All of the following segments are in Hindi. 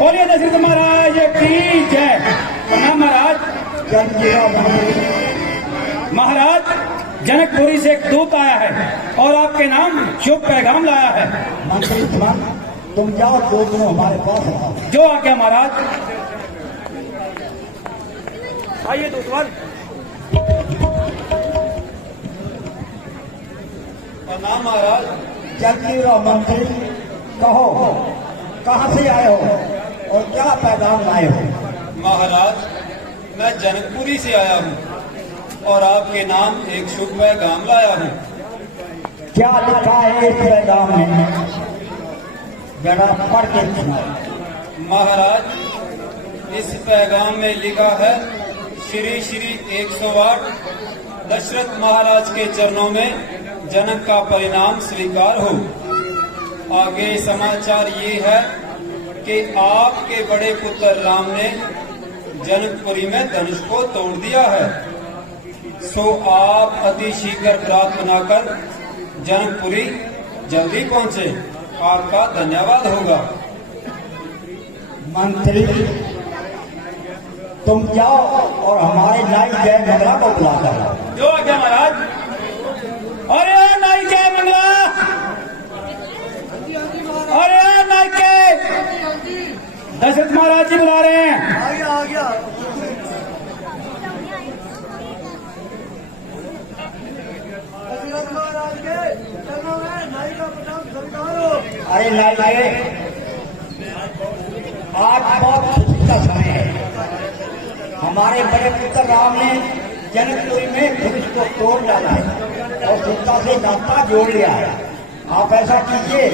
बोलिए दशरथ महाराज की जय। प्रणाम महाराज। महाराज जनकपुरी से एक दूत आया है और आपके नाम शुभ पैगाम लाया है। मंत्री तुम जाओ, 2 दिन हमारे पास आओ। जो आज्ञा महाराज। आइए दूतवाल। प्रणाम महाराज। जल्दी रहो मंत्री, कहो कहाँ से आए हो और क्या पैगाम लाए हो? महाराज मैं जनकपुरी से आया हूँ और आपके नाम एक शुभ पैगाम लाया हूँ। क्या लिखा है इस पैगाम में? जरा पढ़ के सुनाओ। महाराज इस पैगाम में लिखा है, श्री श्री 108 दशरथ महाराज के चरणों में जनक का परिणाम स्वीकार हो। आगे समाचार ये है कि आपके बड़े पुत्र राम ने जनकपुरी में धनुष को तोड़ दिया है, सो आप अति शीघ्र प्रार्थना कर जनकपुरी जल्दी पहुँचे, आपका धन्यवाद होगा। मंत्री तुम जाओ और हमारे नाई जय मंगला को बुला कर लाओ। जो आज्ञा महाराज। अरे नाई जय मंगला, अरे नाई के दशरथ महाराज जी बुला रहे हैं। आ गया। अरे नाई के आज बहुत खुशी का समय है। हमारे बड़े पुत्र राम ने जनकपुरी में धनुष को तोड़ डाला है और सीता से नाता जोड़ लिया है। आप ऐसा कीजिए,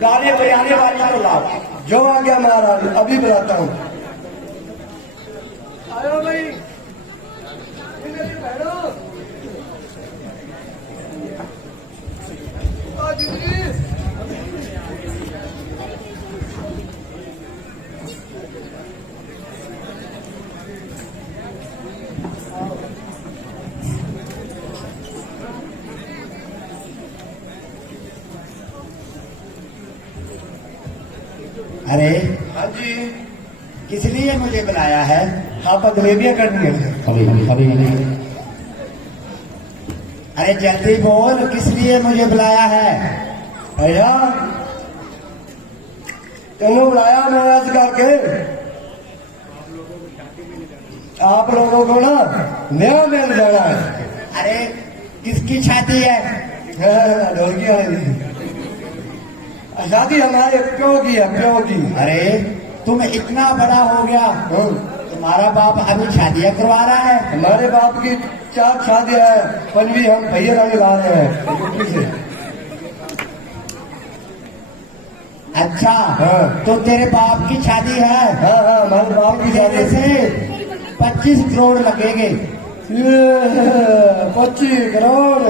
गाने बजाने वाले को लाओ। जो आ गया महाराज, अभी बुलाता हूँ। आयो भाई, अरे हाँ जी। किस लिए मुझे बुलाया है? आप जलेबियां करनी है? अभी अरे जल्दी बोल, किस लिए मुझे बुलाया है? भैया चलो बुलाया महाराज करके। आप लोगों को ना नया मिल जाना है। अरे किसकी छाती है? ढोलकी वाली शादी हमारे प्यो की है, प्यो की। अरे तुम इतना बड़ा हो गया, तुम्हारा बाप अभी शादियां करवा रहा है? हमारे बाप की 4 शादियां है, 5वीं हम भैया रंग ला रहे हैं से। अच्छा हाँ। तो तेरे बाप की शादी है? हाँ हमारे बाप की शादी से 25 करोड़ लगेंगे। 25 करोड़?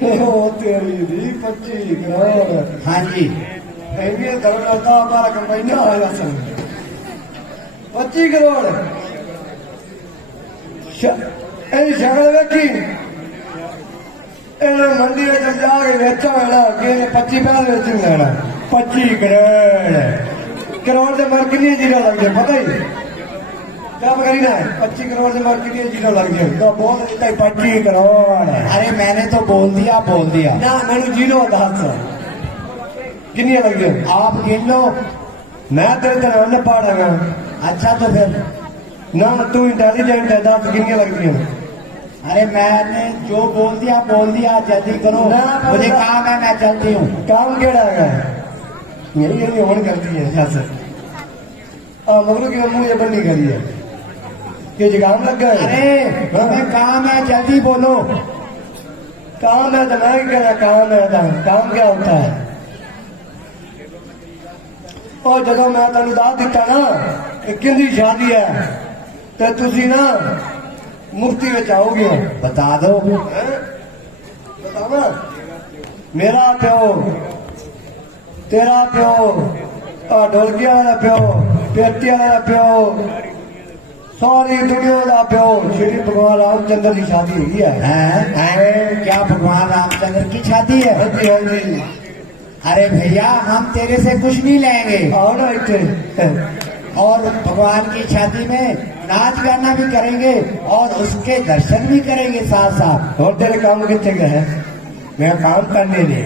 तेरी 25 करोड़? हाँ जी। हमारा कंपनी आएगा सब 25 करोड़। शक्ल देखी मंडी में जब जाके बेचा होना कि 25 पैसे बेच लेना। 25 करोड़ से मर कितनी जीरो लग जाए पता ही क्या करी ना? 25 करोड़ से मर कितनी जीरो लग जाए तो बोल देता है 25 करोड़। अरे मैंने तो बोल दिया ना, मैंने जीरो 10 कितनी लग जाए आप गिन लो। मैं तेरे तरह न पढ़ागा। अच्छा तो फिर ना तू इंटेलिजेंट है, 10 कितनी लगती है? अरे मैंने जो बोल दिया जल्दी करो, मुझे काम है, मैं चलती हूँ। काम केड़ा है? यही होन करती है जैसे मगरू की मुंह ये बंदी करी है कि जुकाम लग गया। अरे हमें काम है, जल्दी बोलो। काम है तो मैं क्या काम है? काम क्या होता है? और जब मैं तेन दस दिता ना कि शादी है तो तुसी ना मुफ्ती में आओगे। बता दो। बताओ। मेरा प्यो, तेरा प्यो, ढोलकिया वाला प्यो, पेटिया वाला प्यो, सारी दुनिया का प्यो श्री भगवान रामचंद्र की शादी हुई है। क्या भगवान रामचंद्र की शादी है? हाँ जी हाँ जी। अरे भैया हम तेरे से कुछ नहीं लेंगे, आओ ना इतने और भगवान की शादी में नाच गाना भी करेंगे और उसके दर्शन भी करेंगे साथ साथ। और तेरे काम कितने गए हैं? मैं काम करने नहीं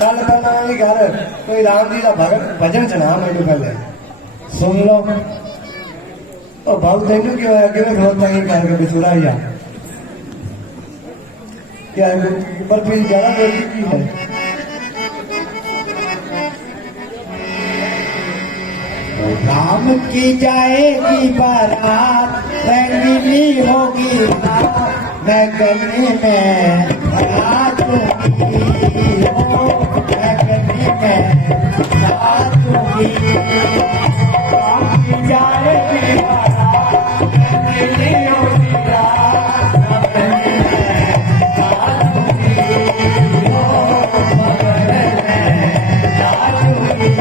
चल पहले घर कोई राम जी का भजन सुना मैंने पहले सुन लो। और बहुत तेन क्यों है कि मैं रोता ही करके बिछुड़ा ही क्या बर्फी ज्यादा बेटी की है। राम की जाएगी बारात, रंगीली होगी रात, मैं गले में नाचूंगी हो, मैं गले में नाचूंगी। राम की जाएगी बारात, रंगीली होगी रात, मैं गले में नाचूंगी हो, मैं गले में नाचूंगी।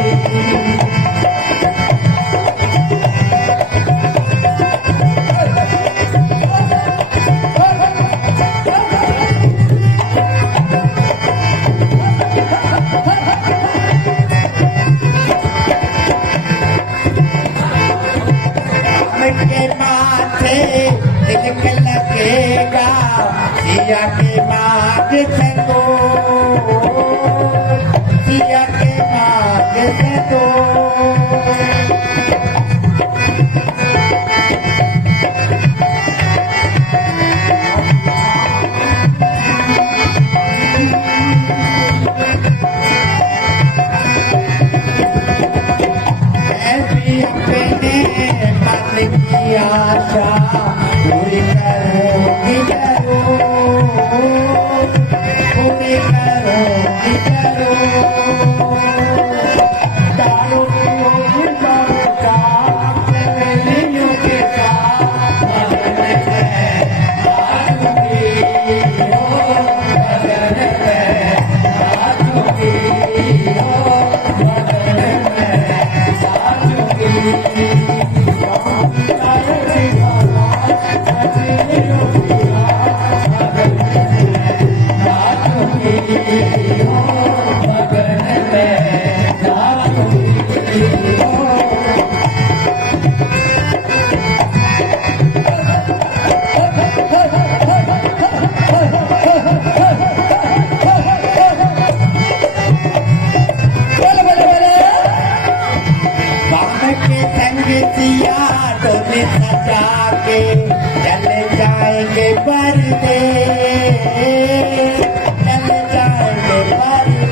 के माथे तिलक लगेगा, सिया के मांग से तो, सिया के मांग से तो। की आशा पूरी करूंगी जरूर, पूरी करूंगी जरूर। दारू होगी सहेलियों के साथ, मगन में नाचूंगी हो, मगन में नाचूंगी हो, मगन में नाचूंगी। डोले सजा के चले जाएंगे पर्दे, चले जाएंगे पर्दे।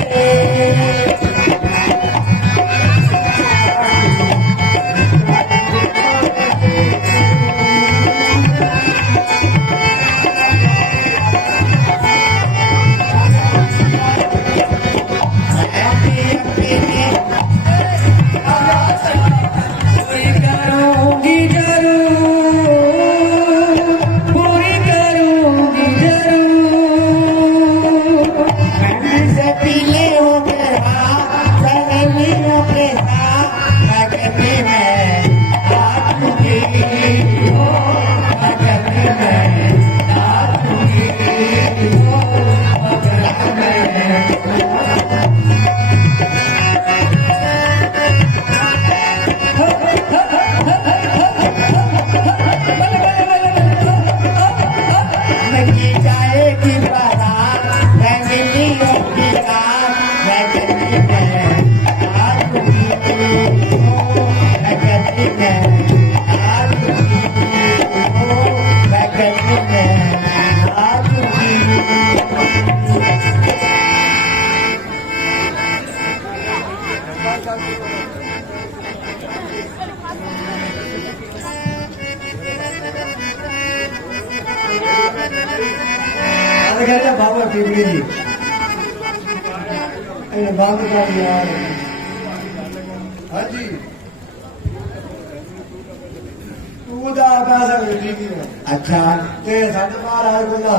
बाबा टिकड़ी जी बंद कर यार। हाँ जी ਉਹਦਾ ਪੈਸਾ ਮਿਲਦੀ ਨਹੀਂ ਹੈ। अच्छा ਤੇ ਸਾਡੇ ਬਾਹਰ ਆਏ ਕੋਨਾ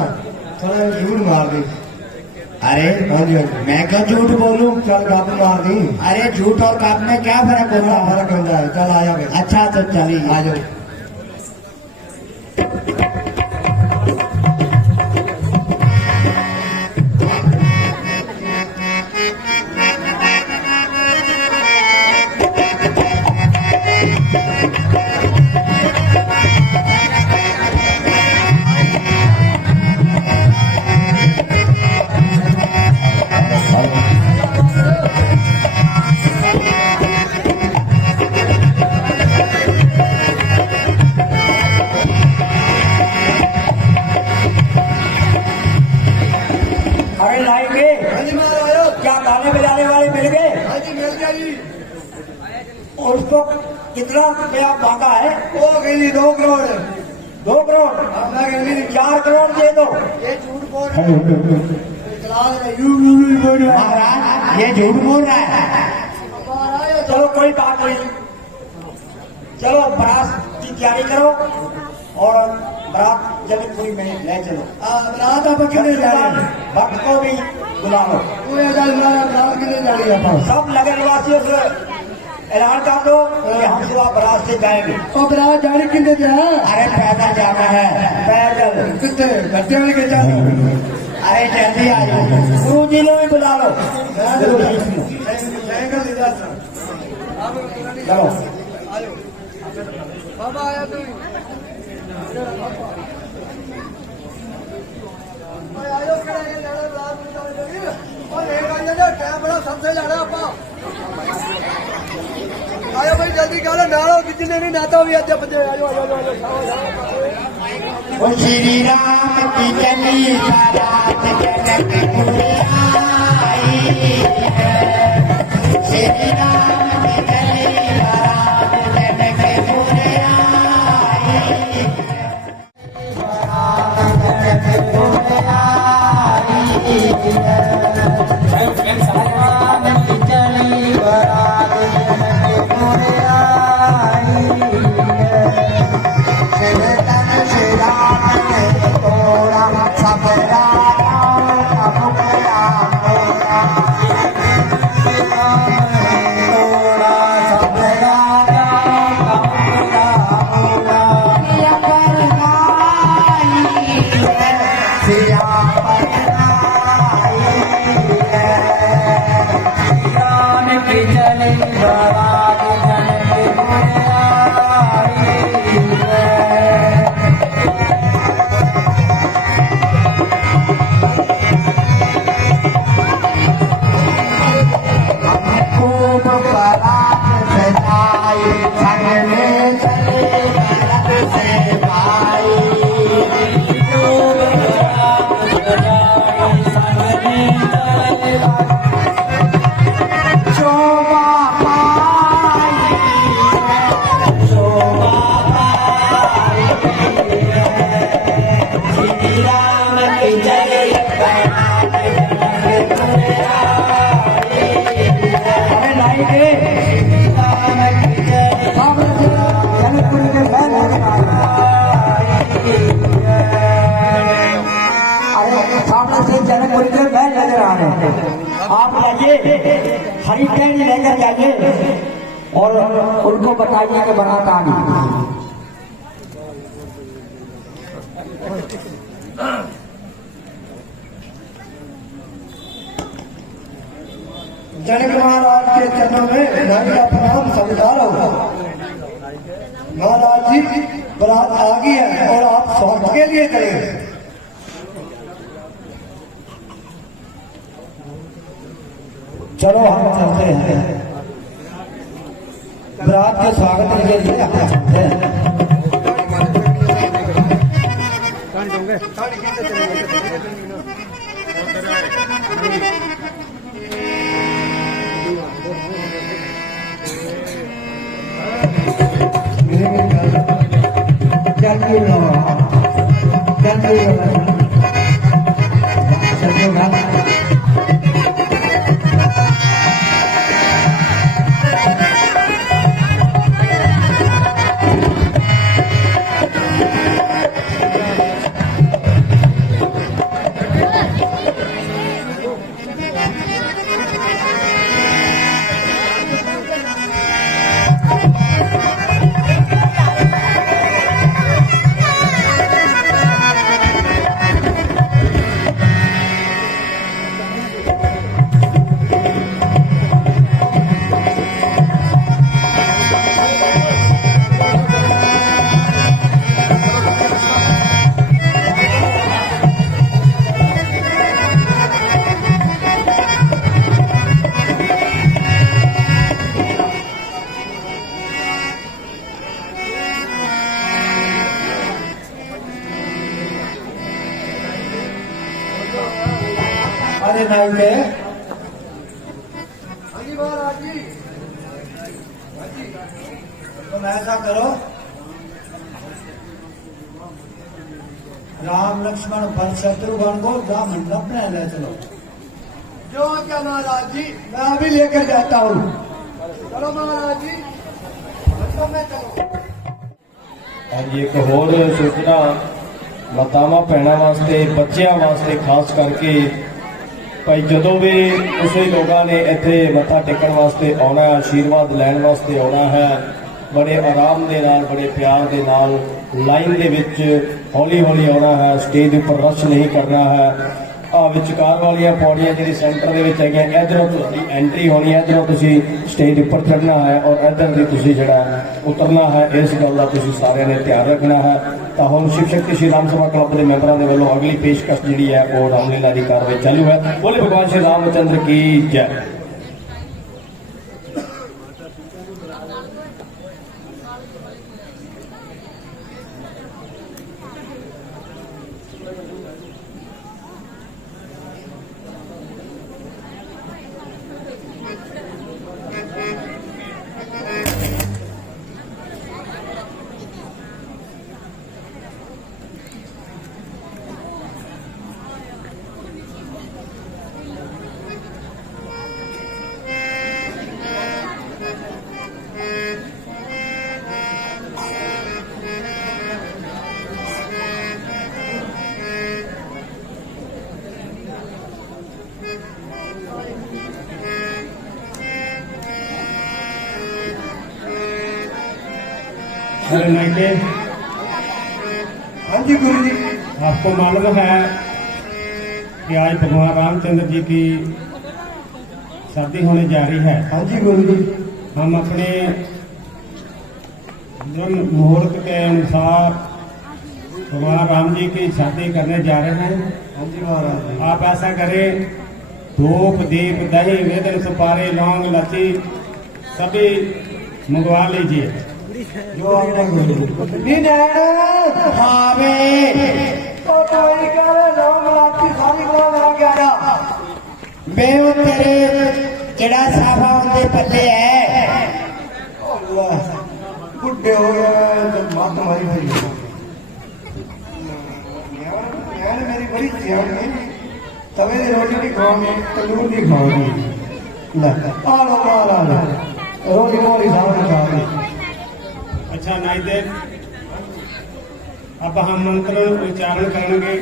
ਥੋੜਾ ਝੂਠ ਮਾਰ ਦੇ। अरे हाँ जी हाँ जी मैं क्यों झूठ बोलूं? चल गप मार दी। अरे झूठ और गप में क्या फर्क होता है? फर्क होता है। चल आया फिर। अच्छा तो चलिए आ जाओ। गाने बजाने वाले मिल गए? हाँ जी मिल गया जी। और उसको कितना रुपया मांगा है? वो गई 2 करोड़। 2 करोड़? हाँ, मैं कहती 4 करोड़ दे दो। ये झूठ बोल रहा है। चला रहा है, यूं बोल रहा है। महाराज ये झूठ बोल रहा है। चलो कोई बात नहीं, चलो बारात की तैयारी करो और बारात जनकपुरी में ले चलो। रात आप कितने जा रहे हैं? भक्त को भी बुला लो। रात कितने जा रही है आप? सब नगर निवासियों से ऐलान कर दो कि हम सुबह बारात से जाएंगे। और रात जाने कितने जा? अरे पैदल जाना है, पैदल। कितने घंटे वाले के जा रहे हो? अरे जल्दी आ जाओ, गुरु जी ने भी बुला लो। साइकिल ले जा सर। चलो बाबा आया तू। आयो खड़ा है लड़ा रात में और एक आ जा टाइम बड़ा सबसे लड़ा आपा। आयो भाई जल्दी करो नारो कितने नहीं नाता भी आज बजे आयो ओ श्री राम की चली बारात जनकपुर आई है। श्री राम की चली बारात जनकपुर आई है। बारात जनकपुर आई है। भगवान की चली बारात जनकपुर आई है। तन श्री राम ने तोड़ा सब राजा का मुखड़ा मोड़ा। श्री राम ने तोड़ा सब राजा का मुखड़ा मोड़ा। सिया पर नाई है, सिया पर नाई है। राम की चली बारात जनकपुर आई है। खूब बारात सजाई, संग में चले भरत से भाई। खूब बारात सजाई, संग में चले शोभा पाई है, शोभा पाई है। श्री राम की जय बारात जनकपुर आई है। अरे लाएंगे श्री राम की जय जनकपुर के बैल अरे सामने से जनकपुर के बैल नजर आ रहे हैं। आप जाइए हरी टहनी लेकर जाइए और उनको बताइए कि बारात आ गई। जनक महाराज के चरणों में धन का प्रणाम स्वीकार हो। महाराज जी बारात आ गई है और आप स्वागत के लिए चले। चलो हम चलते हैं, बारात के स्वागत के लिए हम चलते हैं। अरे नाई के तुम ऐसा करो, राम लक्ष्मण भरत शत्रुघ्न को राम मंडप में ले चलो। जो क्या महाराज जी, मैं अभी लेकर जाता हूँ। चलो महाराज जी, मंडप में चलो। ਹਾਂਜੀ ਇੱਕ ਹੋਰ ਸੂਚਨਾ ਮਾਤਾਵਾਂ ਭੈਣਾਂ ਵਾਸਤੇ ਬੱਚਿਆਂ ਵਾਸਤੇ ਖਾਸ ਕਰਕੇ ਭਾਈ ਜਦੋਂ ਵੀ ਤੁਸੀਂ ਲੋਕਾਂ ਨੇ ਇੱਥੇ ਮੱਥਾ ਟੇਕਣ ਵਾਸਤੇ ਆਉਣਾ ਹੈ ਆਸ਼ੀਰਵਾਦ ਲੈਣ ਵਾਸਤੇ ਆਉਣਾ ਹੈ ਬੜੇ ਆਰਾਮ ਦੇ ਨਾਲ ਬੜੇ ਪਿਆਰ ਦੇ ਨਾਲ ਲਾਈਨ ਦੇ ਵਿੱਚ ਹੌਲੀ ਹੌਲੀ ਆਉਣਾ ਹੈ ਸਟੇਜ ਉੱਪਰ ਰਸ਼ ਨਹੀਂ ਕਰਨਾ ਹੈ ਆ ਵਿਚਕਾਰ ਵਾਲੀਆਂ ਪੌੜੀਆਂ ਜਿਹੜੀ ਸੈਂਟਰ ਦੇ ਵਿੱਚ ਹੈਗੀਆਂ ਇਧਰੋਂ ਤੁਹਾਡੀ ਐਂਟਰੀ ਹੋਣੀ ਹੈ ਇਧਰੋਂ ਤੁਸੀਂ ਸਟੇਜ ਉੱਪਰ ਚੜ੍ਹਨਾ ਹੈ ਔਰ ਇਧਰ ਦੀ ਤੁਸੀਂ ਜਿਹੜਾ ਉਤਰਨਾ ਹੈ ਇਸ ਗੱਲ ਦਾ ਤੁਸੀਂ ਸਾਰਿਆਂ ਨੇ ਧਿਆਨ ਰੱਖਣਾ ਹੈ ਤਾਂ ਹੁਣ ਸ਼ਿਵ ਸ਼ਕਤੀ ਸ਼੍ਰੀ ਰਾਮ ਸਭਾ ਕਲੱਬ ਦੇ ਮੈਂਬਰਾਂ ਦੇ ਵੱਲੋਂ ਅਗਲੀ ਪੇਸ਼ਕਸ਼ ਜਿਹੜੀ ਹੈ ਉਹ ਰਾਮਲੀਲਾ ਦੀ ਕਾਰਵਾਈ ਚਾਲੂ ਹੈ ਬੋਲੇ ਭਗਵਾਨ ਸ਼੍ਰੀ ਰਾਮਚੰਦਰ ਕੀ ਜੈ अरे नाइटे हाँ जी गुरु जी। आपको मालूम है कि आज भगवान रामचंद्र जी की शादी होने जा रही है। हाँ जी गुरु जी। हम अपने मुहूर्त के अनुसार भगवान राम जी की शादी करने जा रहे हैं। हाँ जी महाराज जी। आप ऐसा करें धूप दीप दही वेदन सुपारी लौंग इलायची सभी मंगवा लीजिए। जो आपने गुरु जी। नी नैन हावे तो कोई करे राम लाठी सारी कौन आ गया? बेव तेरे जड़ा साफा उनके पल्ले है। अल्लाह बुढ़े हो गए तो बात हमारी हुई है। यार मेरी बड़ी ध्यान है तवे की रोटी नहीं खाओगे तंदूर नहीं खाओगे। ले आ लो महाराज रोटी मोरी सामने खा ली। अच्छा नाइटे अब हम मंत्र उच्चारण करेंगे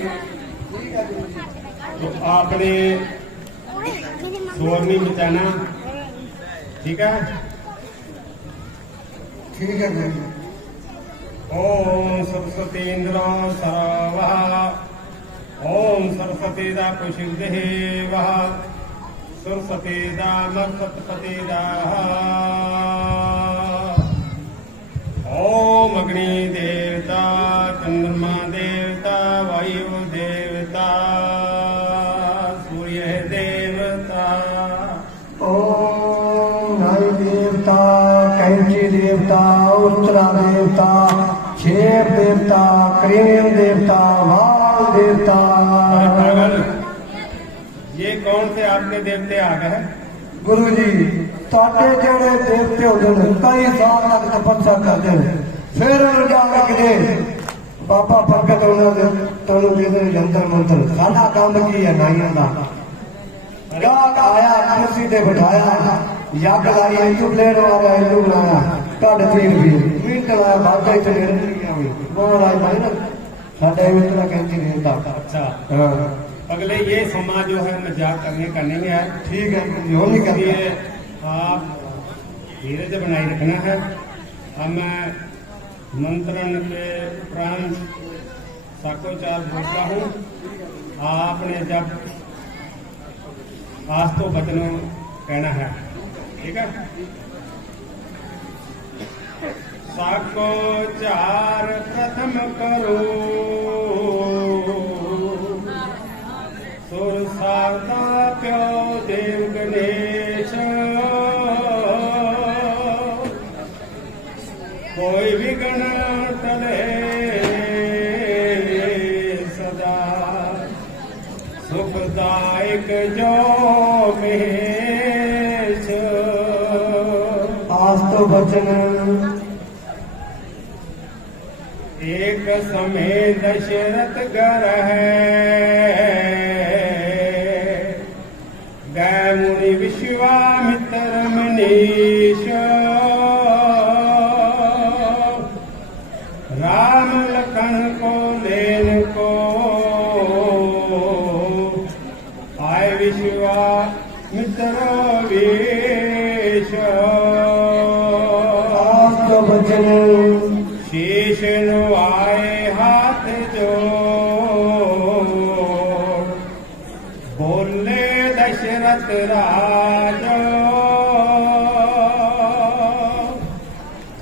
तो आपने शोर नहीं मचाना ठीक है। ठीक है गुरु जी। ओम सरस्वती इंद्र सरवः ओम सरस्वती दा कुशिदेः वः सरस्वती दा मत्पति दा ओम अग्नि देवता चंद्रमा देवता वायु देवता सूर्य देवता ओम नाई देवता कैंची देवता उत्तरा देवता छेप देवता क्रीम देवता वाल देवता। अरे पागल, ये कौन से आपके देवते आ गए? गुरु जी ताटे जेड़े देवते होते हैं कई साल तक तपस्या करते हैं फिर जाकर किते बाबा प्रगट होना तनु दे जंतर मंत्र सारा काम की है नाइया का गाक आया कुर्सी ते बिठाया यज्ञ लाई इल्लू प्लेट वाला इल्लू बनाया कड तीन भी मिनट लाया बाबा इतने नहीं बोल आई भाई ना साडे इतना कहती नहीं था। अच्छा हाँ अगले ये समाज जो है मजाक करने का नहीं है। ठीक है जो नहीं करते इसलिए आप धीरज बनाए रखना है। अब मैं मंत्रण के उपरांत साकोचार बोलता हूँ आपने जब आस्तो वचनों कहना है ठीक है। साकोचार प्रथम करो सुर शारदा प्यो देव गणेश कोई विघ्न टले सदा सुखदायक जो महेश तो बचन एक समय दशरथ घर है गए मुनि विश्वामित्र मनीष राम लखन को लेन को आए विश्वामित्र वेश तो बचन शीश नुआए हाथ जो बोले दशरथ राजो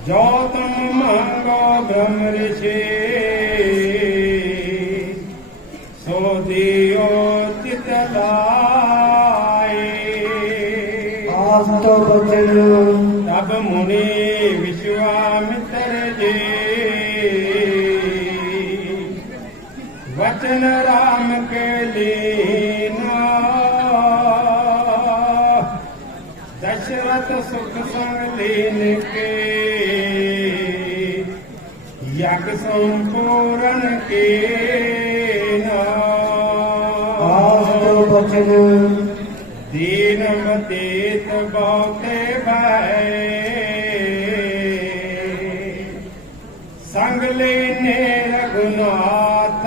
जो तुम मांगो ब्रह्म ऋषि सो दियो चित लाए तो बचन तब मुनि विश्वामित्र जी वचन राम के लीना दशरथ सुख संग लीन के यज्ञ संपूर्ण के तो बचन दीन बतीत बहुते भय संग लेने रघुनाथ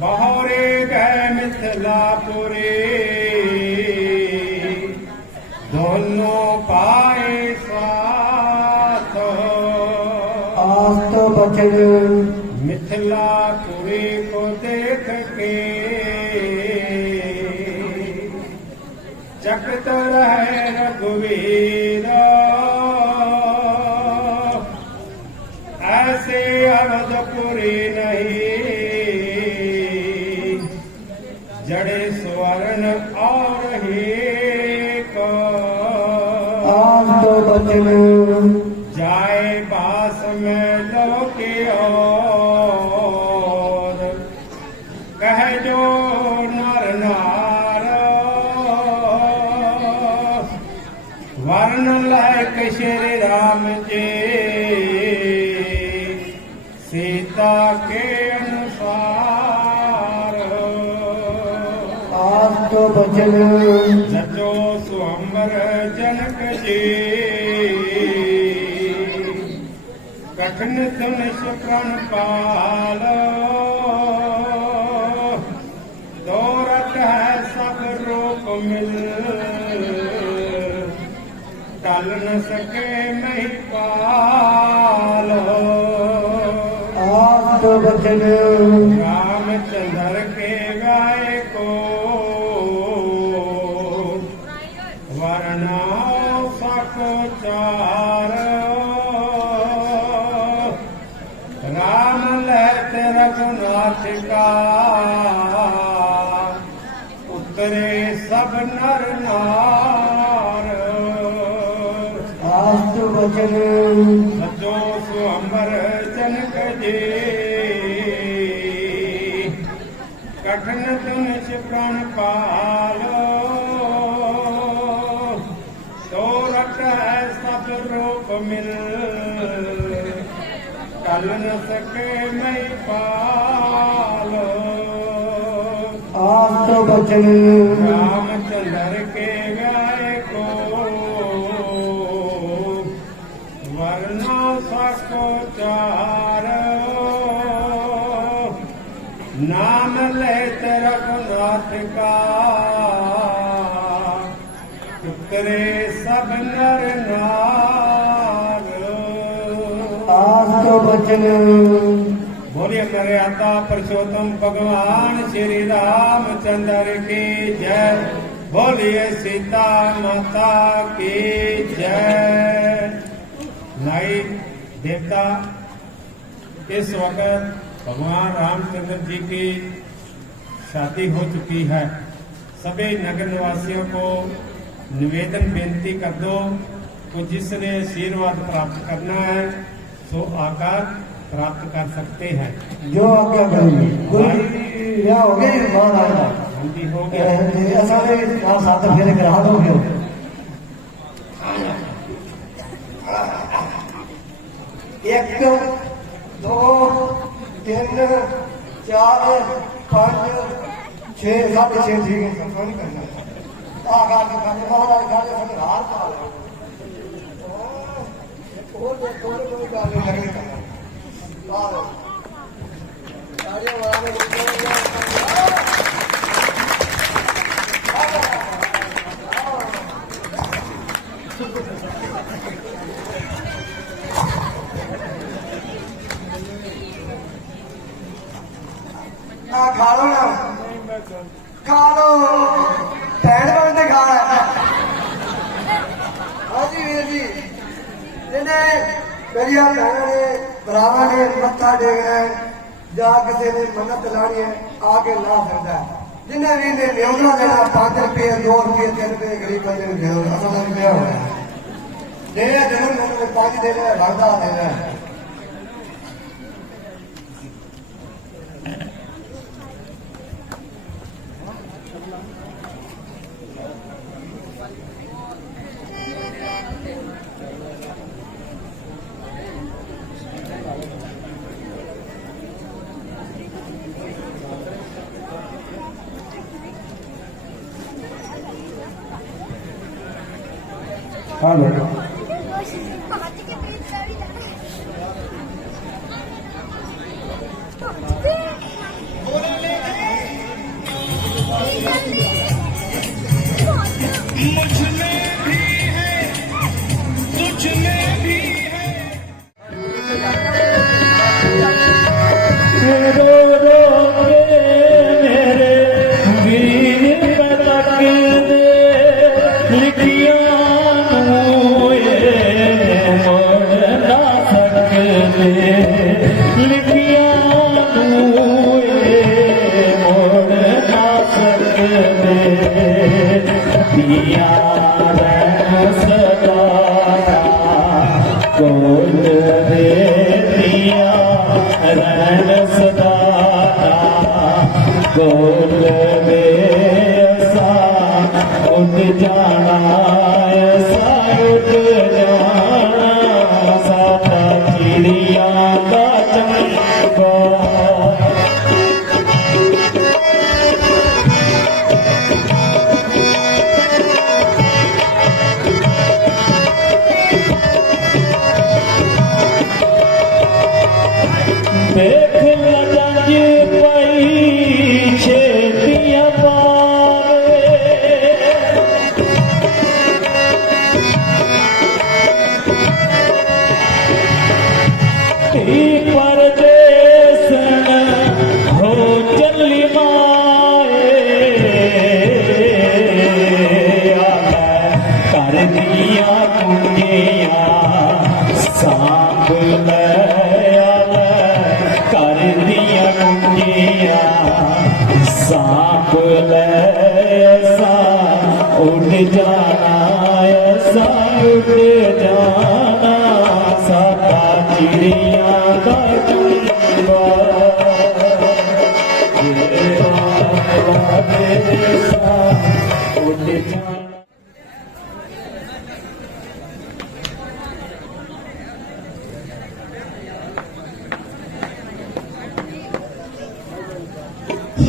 बहुरे गए मिथिलापुरी दोनों पाए साथ तो बचन मिथिलापुरी को देख के चकित रहे रघुवीर ऐसे अवधपुरी नहीं जड़े स्वर्ण और ही को तो बचन जाए पास में लोके और कह जो नर नार वर्ण लायक श्री राम जी सीता के अनुसार तो बचन जजो स्वयंवर जनक जी कठिन धनुष प्रण पाल दो रथ है सब रूप मिल टल न सके नहीं पाल तो बचन रामचंद्र के गाय को वरना सको चार राम लहते रघुनाथ का उतरे सब नर नार तो बचन सजो सुअंबर जनक जी कठिन धनुष प्रण पालो तो रट है सब रूप मिल टल न सके नहीं पालो तो बचन रामचंद्र के गाय को वरना सको चार नाम लेते रघुनाथ का उतरे सब नर नार तो बचन बोलिए मर्यादा पुरुषोत्तम भगवान श्री रामचंद्र की जय बोलिए सीता माता की जय। नाई देवता इस वक्त भगवान रामचंद्र जी की शादी हो चुकी है। सभी नगर निवासियों को निवेदन बेनती कर दो तो जिसने आशीर्वाद प्राप्त करना है सो आकर प्राप्त कर सकते हैं। जो आज्ञा करेंगे कोई या हो गई महाराज हम भी हो गया असारे सात फेरे करा दोगे 1 2 3 4 5 6 6.5 ठीक है सब नहीं करना आगा के खाने बहुत खाने सब हाथ पा लो और थोड़े कोई गाल नहीं लगने करना आ लो तालियां बजाने खा लो ना खा लो भैन बनते खा हाँ जी वीर जी जिन्हें मेरी भैन ने भरावान ने मत्था टेकना है या किसी ने मन्नत लानी है आके ला सकता है जिन्हें भी ने न्योता देना 5 रुपये 2 रुपये 3 रुपये गरीब बंदे को दे असल में क्या होना है दे जरूर मैंने 5 देना है भरदा देना है हेलो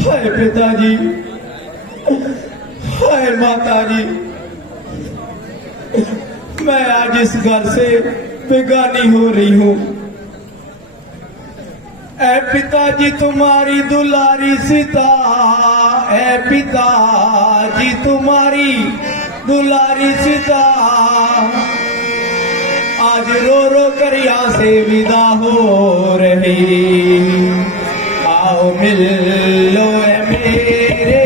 हाय पिताजी, हाय माताजी, मैं आज इस घर से बेगानी हो रही हूँ। ऐ पिताजी तुम्हारी दुलारी सीता, ऐ पिताजी तुम्हारी दुलारी सीता, आज रो रो कर यहाँ से विदा हो रही। आओ मिल लो ऐ मेरे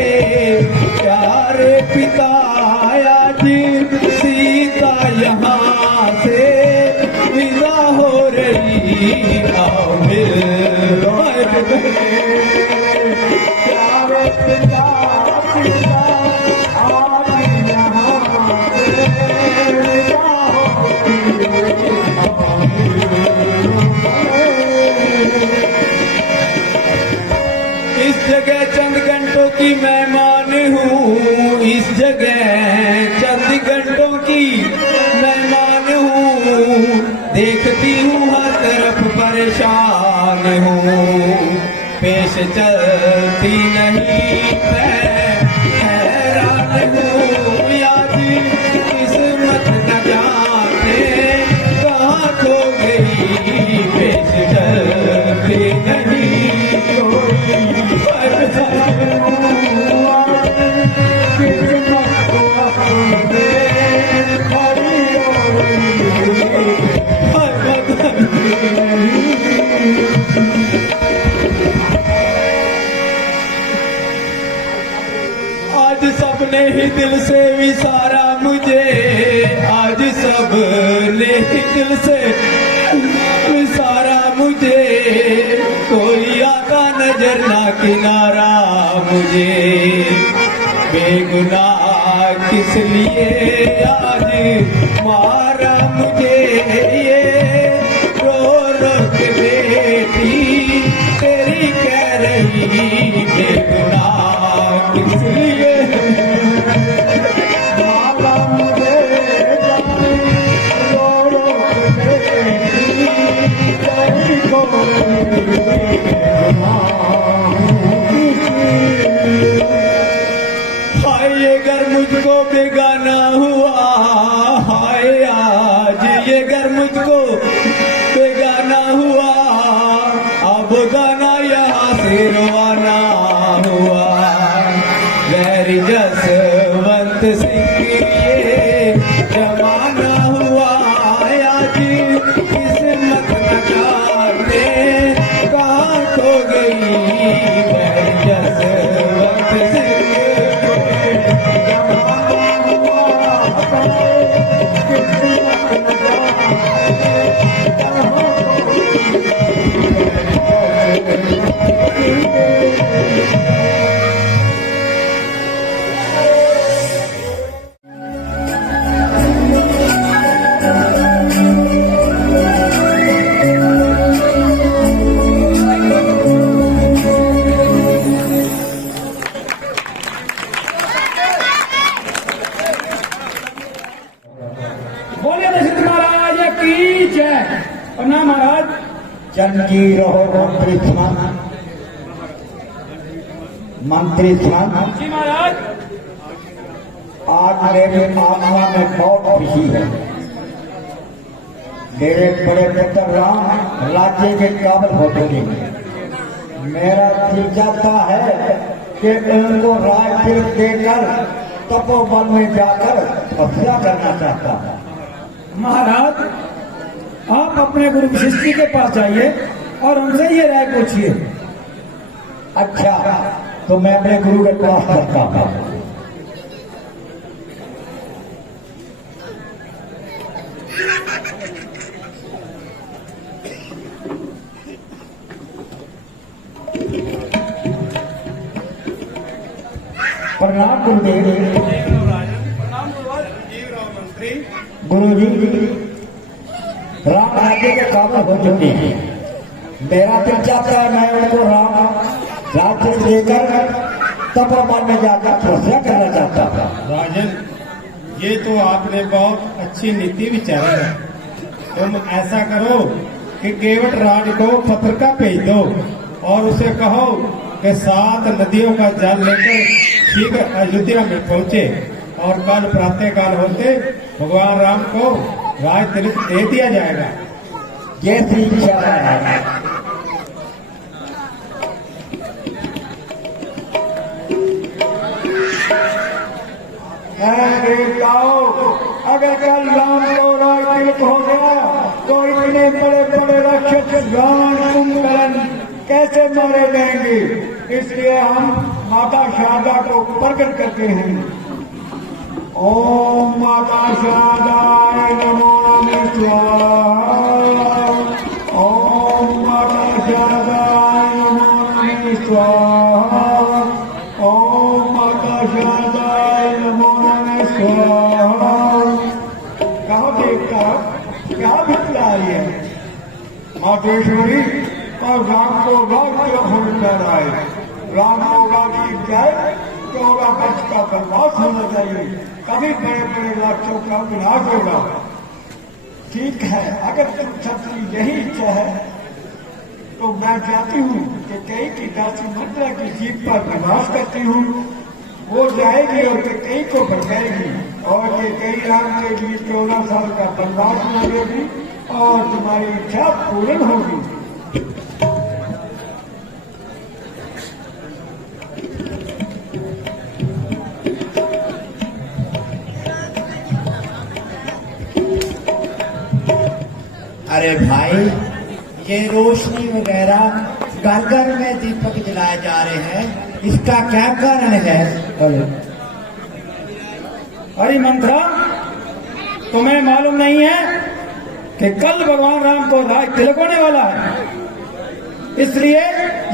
प्यारे पिता, आज सीता यहाँ से विदा हो रही। आओ मिल लो ऐ प्यारे पिता, पिता आज यहाँ से विदा हो रही। इस जगह चंद घंटों की मेहमान हूँ, इस जगह चंद घंटों की मेहमान हूँ, देखती हूँ हर तरफ परेशान हूँ, पेश चलती नहीं मैं हैरान हूँ। आज किस्मत न जाने कहाँ खो गई, पेश चलती नहीं कोई परेशान हूँ। किस्मत को अपने हरी आज सबने ही दिल से विसारा मुझे, आज सबने ही दिल से विसारा मुझे, कोई आता नजर ना किनारा मुझे, बेगुनाह किस लिए आज मारा मुझे, ये रो रो के बेटी तेरी कह रही, बेगुनाह किस लिए मारा मुझे, रो रो के बेटी तेरी को ये घर मुझको बेगाना हुआ, हाय आज ये घर मुझको बेगाना हुआ, अब गाना यहाँ से रवाना हुआ। वैरी जसवंत सिंह ये जमाना हुआ, आज किस्मत न जाने कहाँ खो गई, वैरी जसवंत सिंह बोलिए दशरथ महाराज की जय। प्रणाम महाराज। चंकी रहो मंत्री स्नान, मंत्री स्नान। जी महाराज। आज मेरे आत्मा में बहुत खुशी है। मेरे बड़े पुत्र राम राज्य के काबिल हो चुके हैं। मेरा दिल चाहता है कि उनको राज्य देकर तपोवन में जाकर तपस्या करना चाहता है। महाराज आप अपने गुरु वशिष्ठ जी के पास जाइए और उनसे ये राय पूछिए। अच्छा, तो मैं अपने गुरु के पास करता हूँ। प्रणाम गुरुदेव। गुरु जी, राम राज्य के काबिल हो चुके हैं। मेरा दिल चाहता है मैं उनको राम राज्य देकर तपोवन में जाकर तपस्या करना चाहता था। राजन, ये तो आपने बहुत अच्छी नीति विचारी है। तुम ऐसा करो कि केवट राज को पत्रिका भेज दो और उसे कहो कि 7 नदियों का जल लेकर शीघ्र अयोध्या में पहुंचे और कल प्रातःकाल होते भगवान राम को राज तिलक दे दिया जाएगा। जैसी इच्छा है। अगर कल राम को राज तिलक हो गया तो इतने बड़े बड़े राक्षस रावण कुंभकर्ण कैसे मारे जाएंगे। इसलिए हम माता शारदा को प्रकट करते हैं। ओम माता शारदाय नमो स्वाहा। ओम माता शारदाय नमो स्वाहा। ओम माता शारदाय नमो स्वाहा। कहा देखता क्या बितला है मातेश्वरी और राम को राज्य होने जा रहा है। राम को राज्य जाए 14 वर्ष का वनवास होना चाहिए। कभी बड़े बड़े राक्षसों का विनाश होगा। ठीक है, अगर तुम सबकी यही इच्छा है तो मैं चाहती हूँ कि कई की दासी मंत्रा की जीत पर निवास करती हूँ, वो जाएगी और कई को भटकाएगी और कई राम के लिए 14 साल का वनवास लगेगी और तुम्हारी इच्छा पूर्ण होगी। अरे भाई, ये रोशनी वगैरह घर घर में दीपक जलाए जा रहे हैं, इसका क्या कारण है? अरे मंत्रा, तुम्हें मालूम नहीं है कि कल भगवान राम को राज तिलक होने वाला है, इसलिए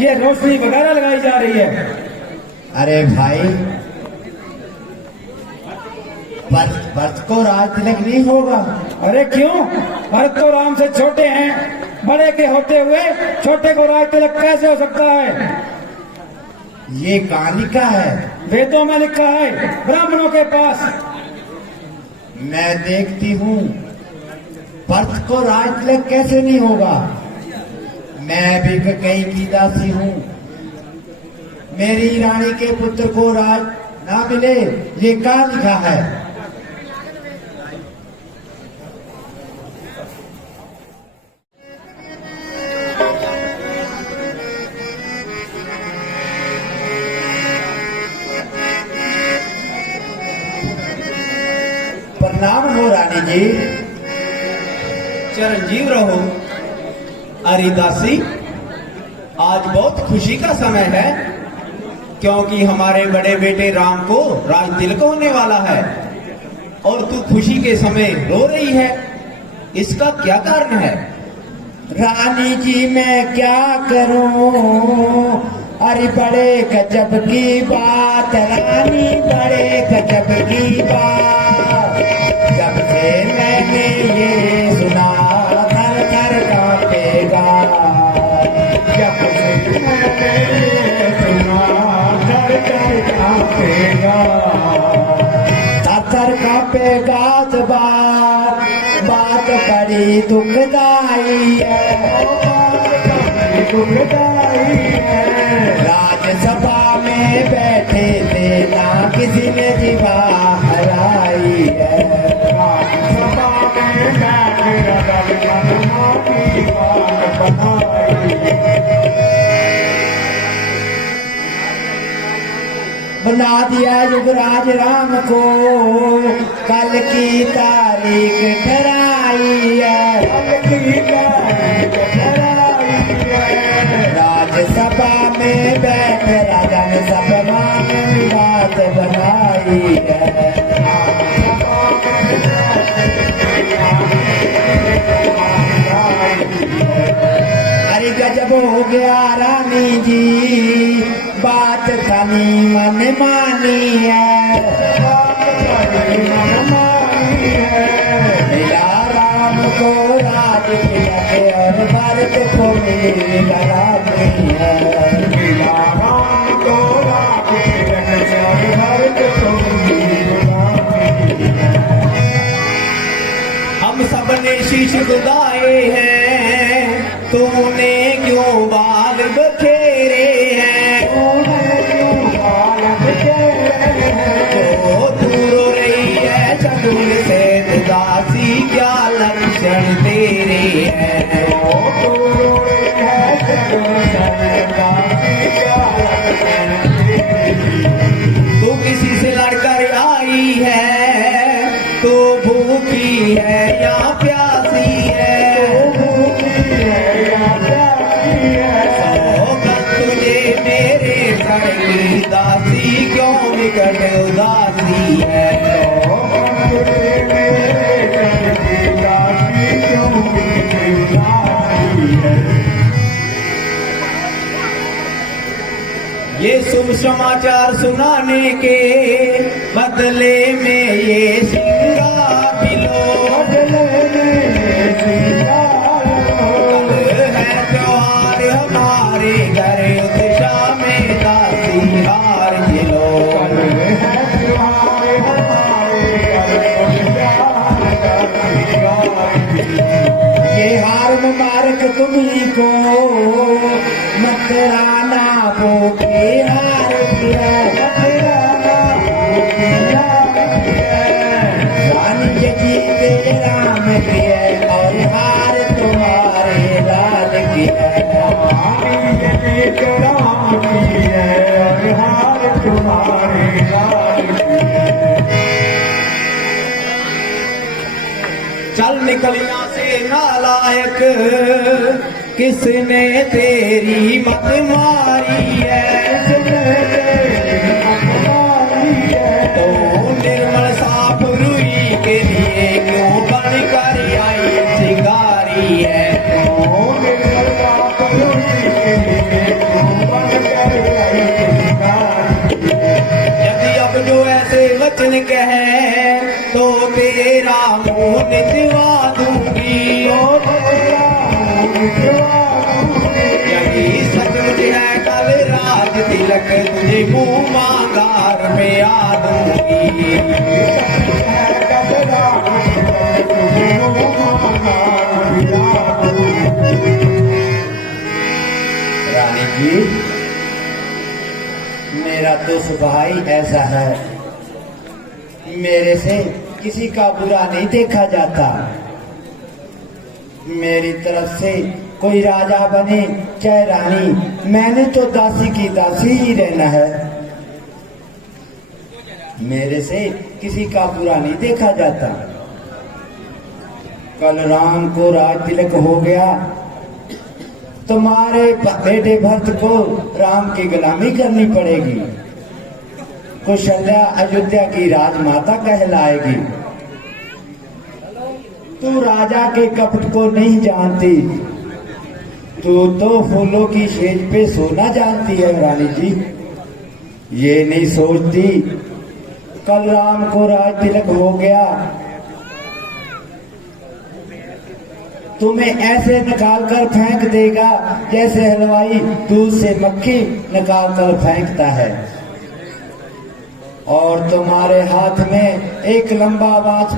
ये रोशनी वगैरह लगाई जा रही है। अरे भाई, भरत को राज तिलक नहीं होगा। अरे क्यों? भरत तो राम से छोटे हैं, बड़े के होते हुए छोटे को राज तिलक कैसे हो सकता है? ये कहाँ लिखा है? वेदों में लिखा है, ब्राह्मणों के पास। मैं देखती हूँ, भरत को राज तिलक कैसे नहीं होगा? मैं भी कई की दासी हूँ, मेरी रानी के पुत्र को राज ना मिले, ये कहाँ लिखा है? प्रणाम हो रानी जी। चिरंजीव रहो। अरे दासी, आज बहुत खुशी का समय है, क्योंकि हमारे बड़े बेटे राम को राज तिलक होने वाला है और तू खुशी के समय रो रही है, इसका क्या कारण है? रानी जी मैं क्या करूं, अरे बड़े गजब की बात रानी, बड़े गजब की बात। जब से मैंने ये सुना थर थर कांपेगा, जब से मैंने ये सुना थर थर कांपेगा, थर थर कांपेगा। बात बड़ी दुखदाई है, दुखदाई है। राज्यसभा में बैठे थे ना किसी ने जीवा हराई है। राज्यसभा में बैठे मनमोह की बात बनाई है। बना दिया युवराज राम को, कल की तारीख ठहराई है, कल की तारीख ठहराई है। राज्यसभा में बैठ राजन सभा में बात बनाई है। अरे गजब हो गया रानी जी, बात तनी मन मानी है, मिला राम को राज तिलक और भरत को मिली रानी है। मिला राम को राज तिलक और भरत को मिली रानी है। हम सब ने शीश दुदाए हैं, तूने क्यों बाल बखेरे हैं? तो तू रो रही है चंदुल से दासी, क्या लक्षण तेरे हैं? तू किसी से लड़कर आई है, तो भूखी है या प्यासी है? तुझे मेरे सड़की दासी, क्यों निकट उदासी है? ये शुभ समाचार सुनाने के बदले में ये सिंगार मिलो, है त्योहार हमारे घर उत्साह में दासी हार जिलो। ये हार मुबारक तुम्ही को, चल निकलिया से नालायक, किसने तेरी मत मारी है, तो निर्मल साफ रुई के लिए क्यों बन कर आई शिकारी है, तो निर्मल साफ रुई के लिए क्यों बन कर आई शिकारी है। यदि अब जो ऐसे वचन कहे तो तेरा मुंह निचवा दूंगी, यही सचमुच है कल राज तिलक तुझे मुंह मांगार में आ दूंगी, रानी जी मेरा तो स्वभाव ही ऐसा है, मेरे से किसी का बुरा नहीं देखा जाता, मेरी तरफ से कोई राजा बने चाहे रानी, मैंने तो दासी की दासी ही रहना है, मेरे से किसी का बुरा नहीं देखा जाता। कल राम को राज तिलक हो गया, तुम्हारे बेटे भरत को राम की गुलामी करनी पड़ेगी, कौशल्या अयोध्या की राजमाता कहलाएगी। तू राजा के कपट को नहीं जानती, तू तो फूलों की सेज पे सोना जानती है रानी जी, ये नहीं सोचती कल राम को राज तिलक हो गया, तुम्हें ऐसे निकाल कर फेंक देगा जैसे हलवाई दूध से मक्खी निकाल कर फेंकता है, और तुम्हारे हाथ में एक लंबा बांस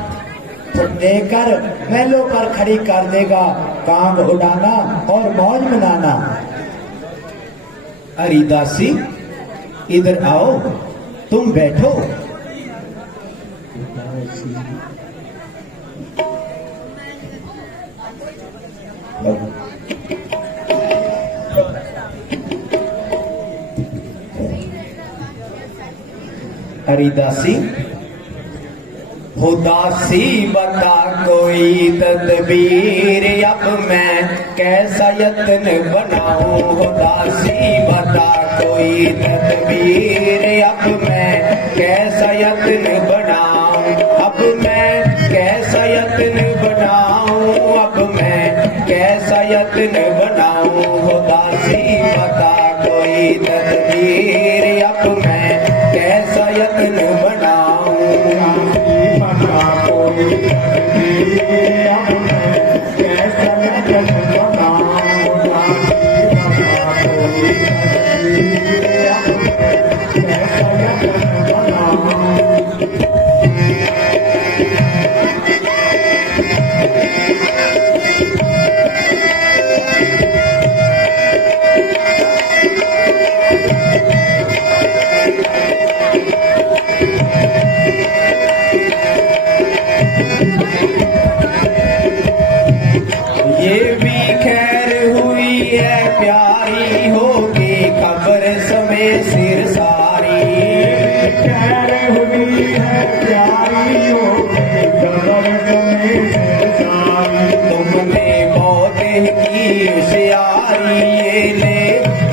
देकर महलों पर खड़ी कर देगा, काम उड़ाना और मौज मनाना। अरे दासी इधर आओ, तुम बैठो। अरे दासी हो दासी बता कोई तदबीर, अब मैं कैसा यत्न बनाऊं, हो दासी बता कोई तदबीर, अब मैं कैसा यत्न बनाऊं, अब मैं कैसा यत्न बनाऊं, अब मैं कैसा यत्न बनाऊं, हो दासी बता कोई तदबीर, अब मैं कैसा यत्न बनाऊं, ये भी खैर हुई है प्यारी होगी खबर समय सिर सारी, खैर हुई है प्यारी होगी खबर समय सिर सारी, तुमने बहुत की होशियारी, ये ले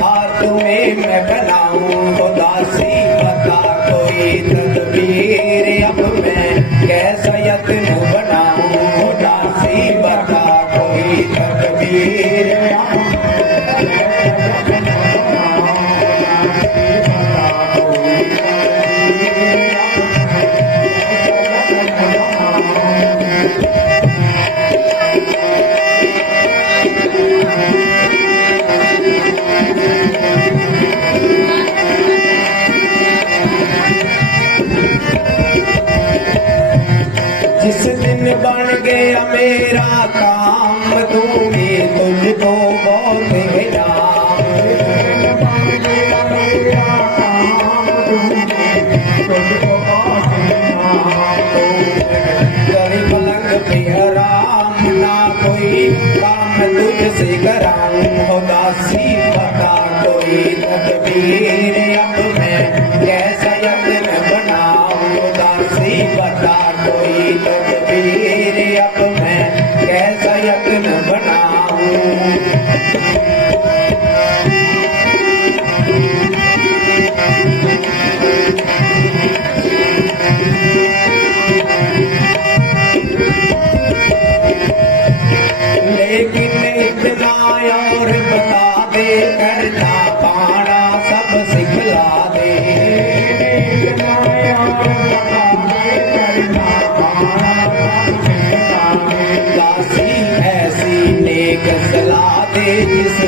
हाथ में मैं बनाऊं, हो दासी बता कोई तदबीर, अब मैं कैसा यत्न बनाऊं, हो दासी बता कोई तदबीर, जिस दिन बन गया मेरा काम, दूंगी तुझको बहुत इनाम, बन गया मेरा काम, दूंगी तुझको बहुत इनाम, गरी पलंग पे हराम, ना कोई काम तुझसे कराऊं, हो दासी बता कोई तदबीर, अब मैं कैसा यत्न बनाऊं, हो दासी बता कोई तदबीर, अब मैं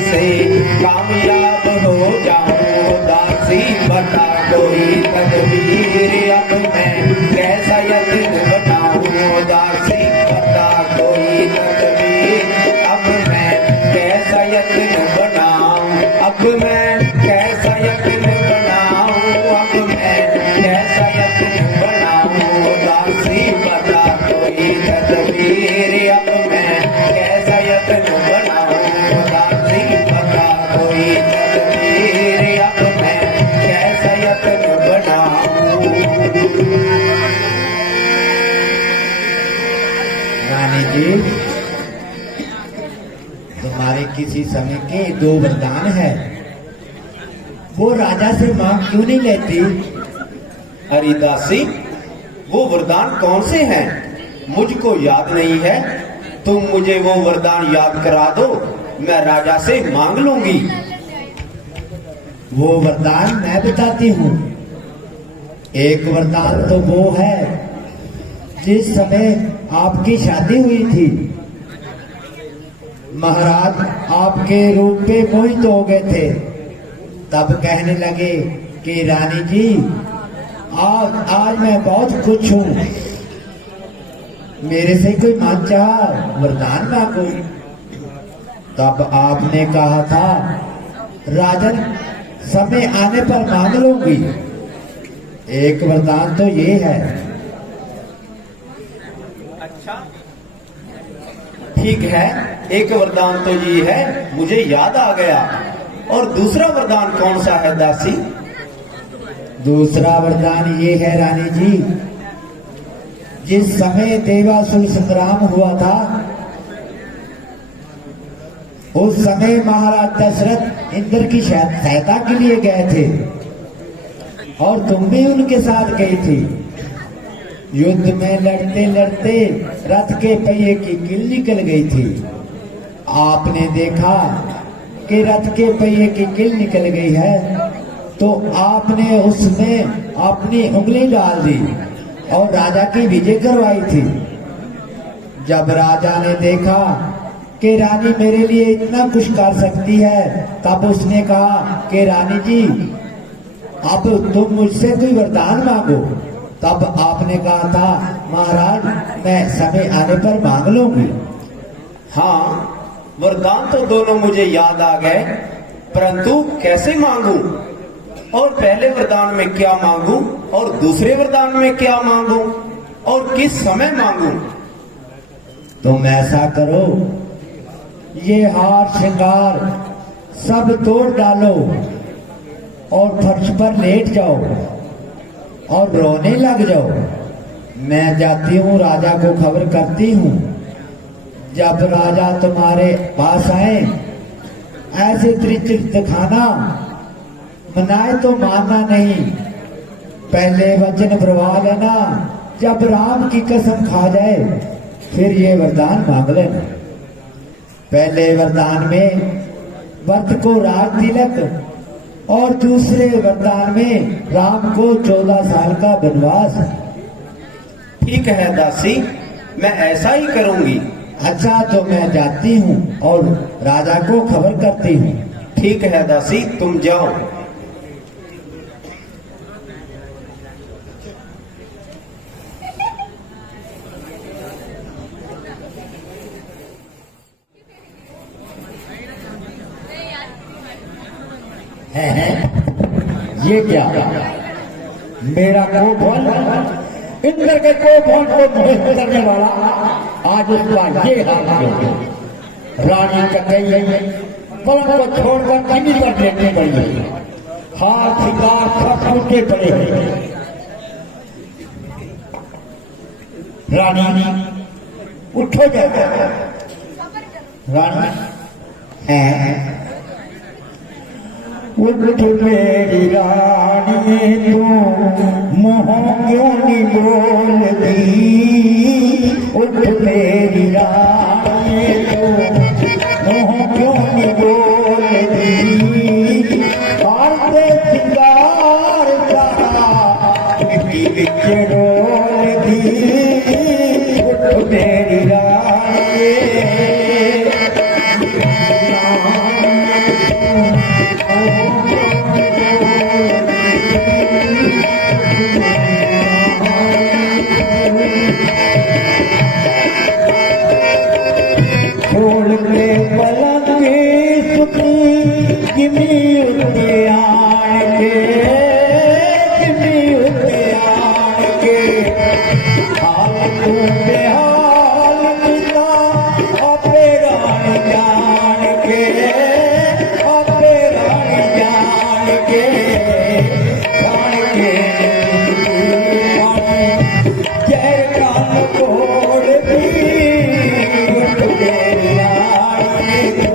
से कामयाब हो जाऊं दासी बता कोई तदबीर अब मैं कैसा यत्न बनाऊं दासी बता कोई तदबीर अब मैं कैसा यत्न बनाऊं अब मैं कैसा यत्न बनाऊं अब मैं कैसा यत्न बनाऊं दासी बता कोई तदबीर अब मैं कैसा यत्न बनाऊं दासी बता कोई तदबीर अब मैं कैसा यत्न बनाऊं। रानी जी तुम्हारे किसी समय के 2 वरदान है, वो राजा से मांग क्यों नहीं लेती? अरे दासी, वो वरदान कौन से हैं? मुझको याद नहीं है। तुम मुझे वो वरदान याद करा दो, मैं राजा से मांग लूंगी। वो वरदान मैं बताती हूँ। एक वरदान तो वो है जिस समय आपकी शादी हुई थी, महाराज आपके रूप पे मोहित हो गए थे। तब कहने लगे कि रानी जी आज मैं बहुत खुश हूँ, मेरे से कोई मांचा वरदान मांगो। तब आपने कहा था राजन समय आने पर मांग लूंगी। एक वरदान तो ये है। अच्छा ठीक है, एक वरदान तो ये है, मुझे याद आ गया। और दूसरा वरदान कौन सा है दासी? दूसरा वरदान ये है रानी जी, जिस समय देवासुर संग्राम हुआ था उस समय महाराज दशरथ इंद्र की सहायता के लिए गए थे और तुम भी उनके साथ गई थी। युद्ध में लड़ते लड़ते रथ के पहिए की कील निकल गई थी। आपने देखा कि रथ के पहिए की कील निकल गई है तो आपने उसमें अपनी उंगली डाल दी और राजा की विजय करवाई थी। जब राजा ने देखा कि रानी मेरे लिए इतना कुछ कर सकती है, तब उसने कहा कि रानी जी अब तुम मुझसे कोई वरदान मांगो। तब आपने कहा था महाराज मैं समय आने पर मांग लूंगी। हाँ, वरदान तो दोनों मुझे याद आ गए, परंतु कैसे मांगूं? और पहले वरदान में क्या मांगूं और दूसरे वरदान में क्या मांगूं और किस समय मांगूं? तुम ऐसा करो, ये हार श्रृंगार सब तोड़ डालो और फर्श पर लेट जाओ और रोने लग जाओ। मैं जाती हूँ राजा को खबर करती हूँ। जब राजा तुम्हारे पास आए ऐसे त्रिचित दिखाना, मनाए तो मानना नहीं, पहले वचन भरवा लेना। जब राम की कसम खा जाए फिर ये वरदान मांग लेना। पहले वरदान में वट को राज तिलक और दूसरे वरदान में राम को 14 साल का वनवास। ठीक है दासी, मैं ऐसा ही करूंगी। अच्छा तो मैं जाती हूँ और राजा को खबर करती हूँ। ठीक है दासी, तुम जाओ। है ये क्या? मेरा कोपवन इंद्र के कोपवन को मोहित करने वाला आज उसका ये हाल है। रानी ककई पवन को छोड़कर किमी पर देखने पड़ी है। हार शिकार सब टूटे पड़े हैं। रानी उठो जाए। रानी है उठ मेरी रानी तू मोह क्यों नहीं बोलती? उठ मेरी रानी तू मोह क्यों नहीं बोलती? आरते सिंगार का मिट्टी बिच डोलती। उठ मेरी रानी बोल दी तेरी आने को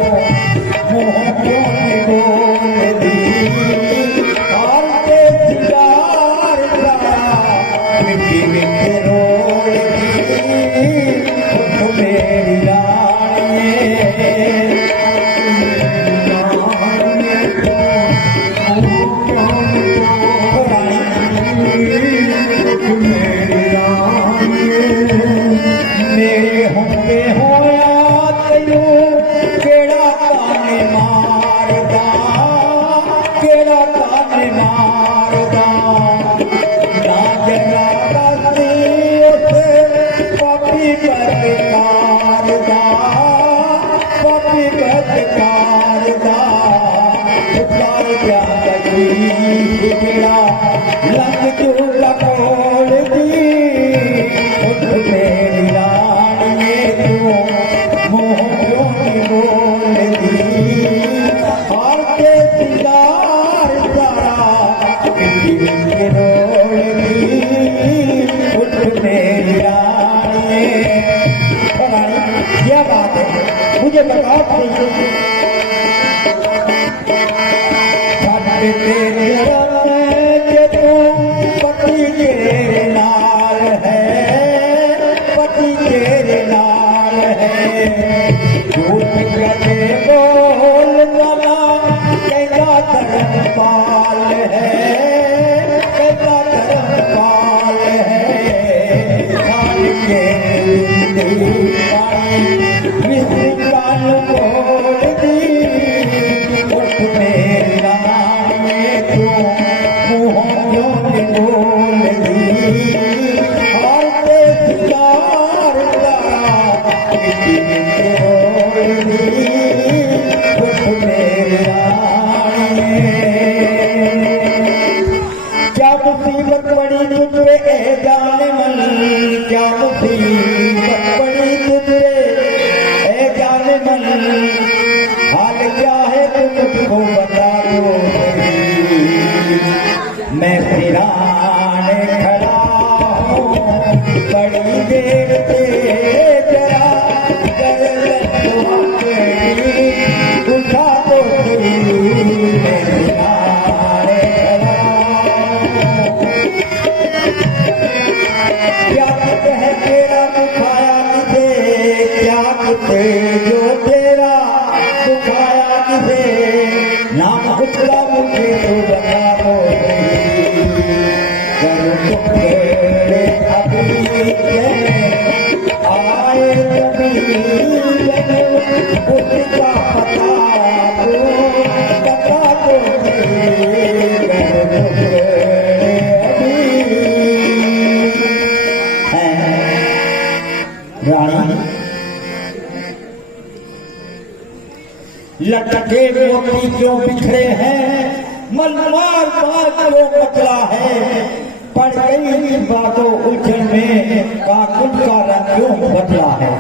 मुँह क्यों नहीं बोल दी और के सिंगार का मिट्टी मिट्टी रोल दी मेरी रानी मेरे होंगे होया तैनू केड़ा ताने मारदा केड़ा ताने मारदा ना जगा करती उस पापी बदकारदा पापी बदकारदा पुकार क्या करी केड़ा लग चूला कोल दी उठ मेरी रानी तू मुँह क्यों नहीं बोल दी और के सिंगार सारा मिट्टी मिट्टी रोल दी उठ मेरी रानी। ओ रानी क्या बात है मुझे बताओ छठ तेरे के तू पति तेरे नाल है पति तेरे नाल है झूठ कदे बोल वाला कहता धर्म पाल है कहता धर्म पाल है खान के मिस्री काल बोल दी उठ मेरी रानी तू मुँह क्यों नहीं बोल दी और ते सिंगार का मिट्टी मिट्टी रोल दी उठ मेरी रानी। क्या मुसीबत पड़ी तुझे ए जाने मन क्या मुसीबत पड़ी तुझे ए जाने मन हाल क्या है तुम मुझको बता दो मैं सिराने खड़ा हूँ बड़ी देर से जरा उठा तो सही मैं सिराने खड़ा हूँ। क्या कुछ है तेरा दुखाया किसे क्या कुछ जो तेरा दुखाया किसे नाम उसका मुझे तो बता दो टुकड़े अभी आए कभी उसका पता दो रानी लटके मोती क्यों बिखरे हैं मलमार पार क्यों बचला है पड़ गई बातों उलझन में काकुल का रंग क्यों बदला है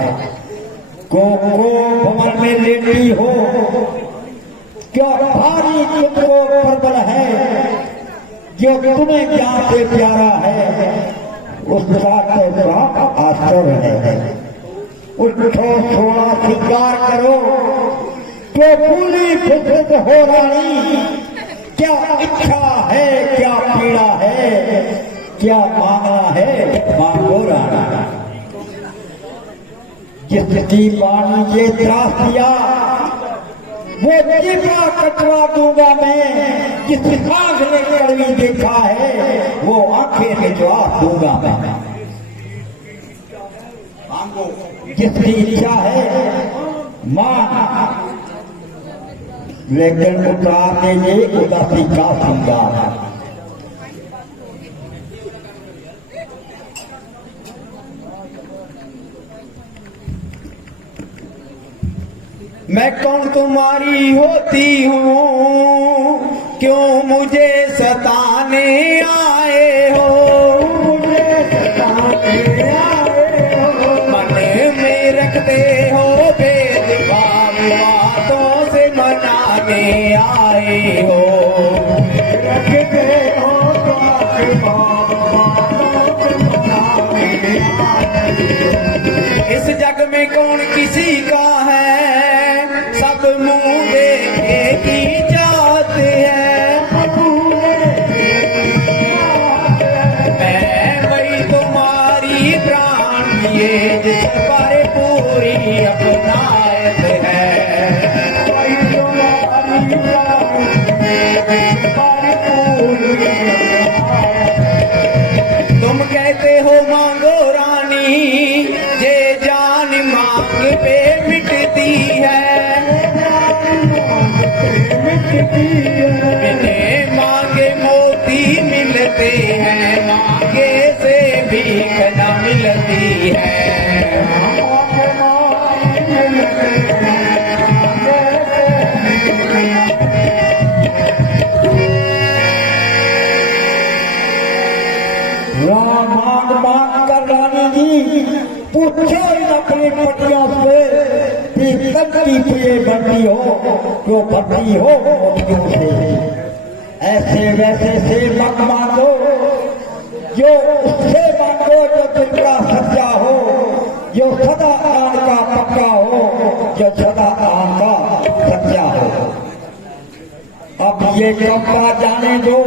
को भवन में लेटी हो क्या भारी तुमको प्रबल है जो तुम्हें ज्ञान से प्यारा है उसका तो आश्चर्य है उठो थोड़ा स्वीकार करो तो पूरी फिक्र हो रानी क्या इच्छा है क्या पीड़ा है क्या मांगना है मांगो रानी जिसकी पानी ये त्रास दिया वो जीवा कटवा दूंगा मैं जिस आंख ने कड़वी देखा है वो आंखें में जवाब दूंगा मैं मांगो जिसकी इच्छा है मां लेकिन उतार देंगे उदासी का श्रृंगार मैं कौन तुम्हारी होती हूँ क्यों मुझे सताने आए हो मुझे सताने आए हो मन में रखते हो भेदभाव बातों से मनाने आए हो रखते हो भेदभाव बातों से मनाने आए ये जिस पर पूरी अपनायत है। भाई तुम्हारी पर पूरी तुम कहते हो मांगो रानी, ये जान मांग पे मिटती है। बिने मांगे मोती मिलते हैं, मांगे से भीख न मिलती है। मांग मांग कर रानी जी पूछो इन अपनी पटियों से कि कभी प्रिय बनती हो जो भरती हो मोतियों से। ऐसे वैसे से मत मांगो, जो उससे मांगो जो जिनका सच्चा हो, जो सदा आन का पक्का हो, जो सदा आन का सच्चा हो। अब ये कपड़ा जाने दो,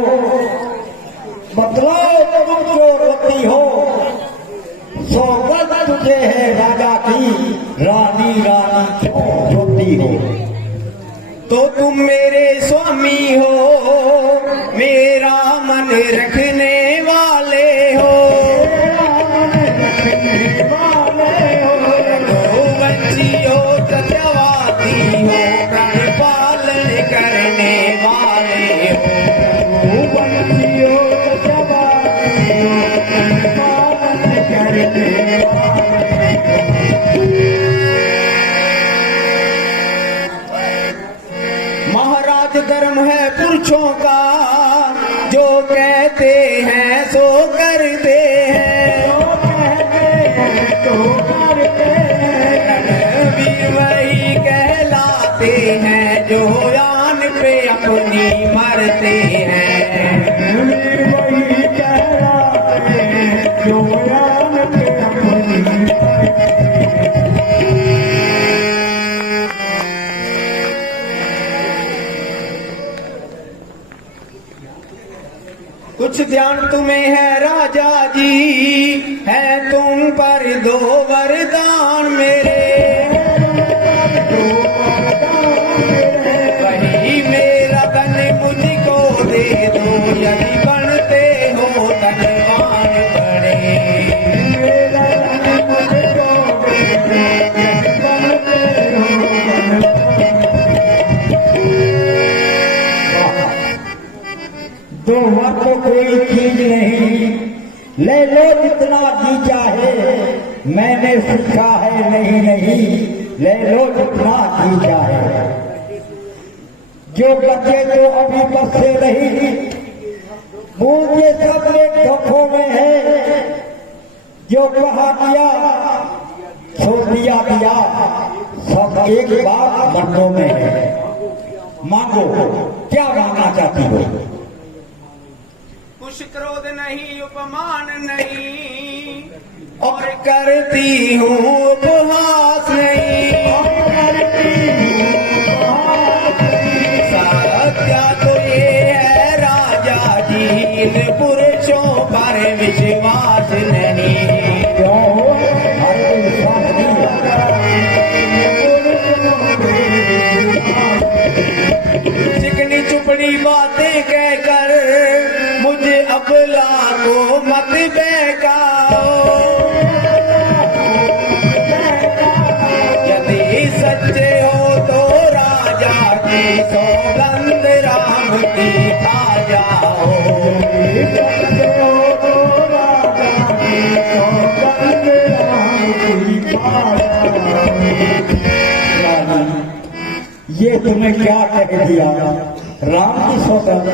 बतलाओ तुम जो रोती हो, सौगंध तुझे है राजा की, रानी रानी क्यों रोती हो। तो तुम मेरे स्वामी हो, मेरा मन रखने वाले हो। बच्चियों सजवाती हो, प्राण पालन करने वाले हो। बंसियों सजवाती हो, पालन करने महाराज धर्म है पुरुषों का, जो कहते हैं सो करते हैं। वीर वही कहलाते हैं, जो यान पे अपनी मरते हैं। वही कहलाते हैं, जो यान पे अपनी कुछ ध्यान तुम्हें है राजा जी, है तुम पर दो वरदान मेरे। वही मेरा धन मुझको दे दो, यदि बनते हो धनवान बड़े। मेरा धन मुझको दे दो, बनते हो दो वक्त तो कोई चीज नहीं, ले लो जितना जी चाहे, मैंने सीखा है नहीं नहीं, ले लो जितना जी चाहे। जो बच्चे तो अभी बसे नहीं, मुझे सब एक धोखों में है, जो कहा दिया सो दिया दिया, सब एक बात मर्दों में है। मांगो, क्या मांगना चाहती हो। कुछ क्रोध नहीं उपमान नहीं, और करती हूँ उपहास नहीं। सत्या तो ये है राजा जी, इन पुरुषों पर विश्वास नहीं। चिकनी चुपड़ी बातें कहकर मुझे अबला को मत बहकाओ। यदि सच्चे हो तो राजा की सौगंध राम की खा जाओ। सच्चे हो तो राजा की सौगंध राम की खा जाओ। ये तुम्हें क्या कह दिया, राम की सौगंध।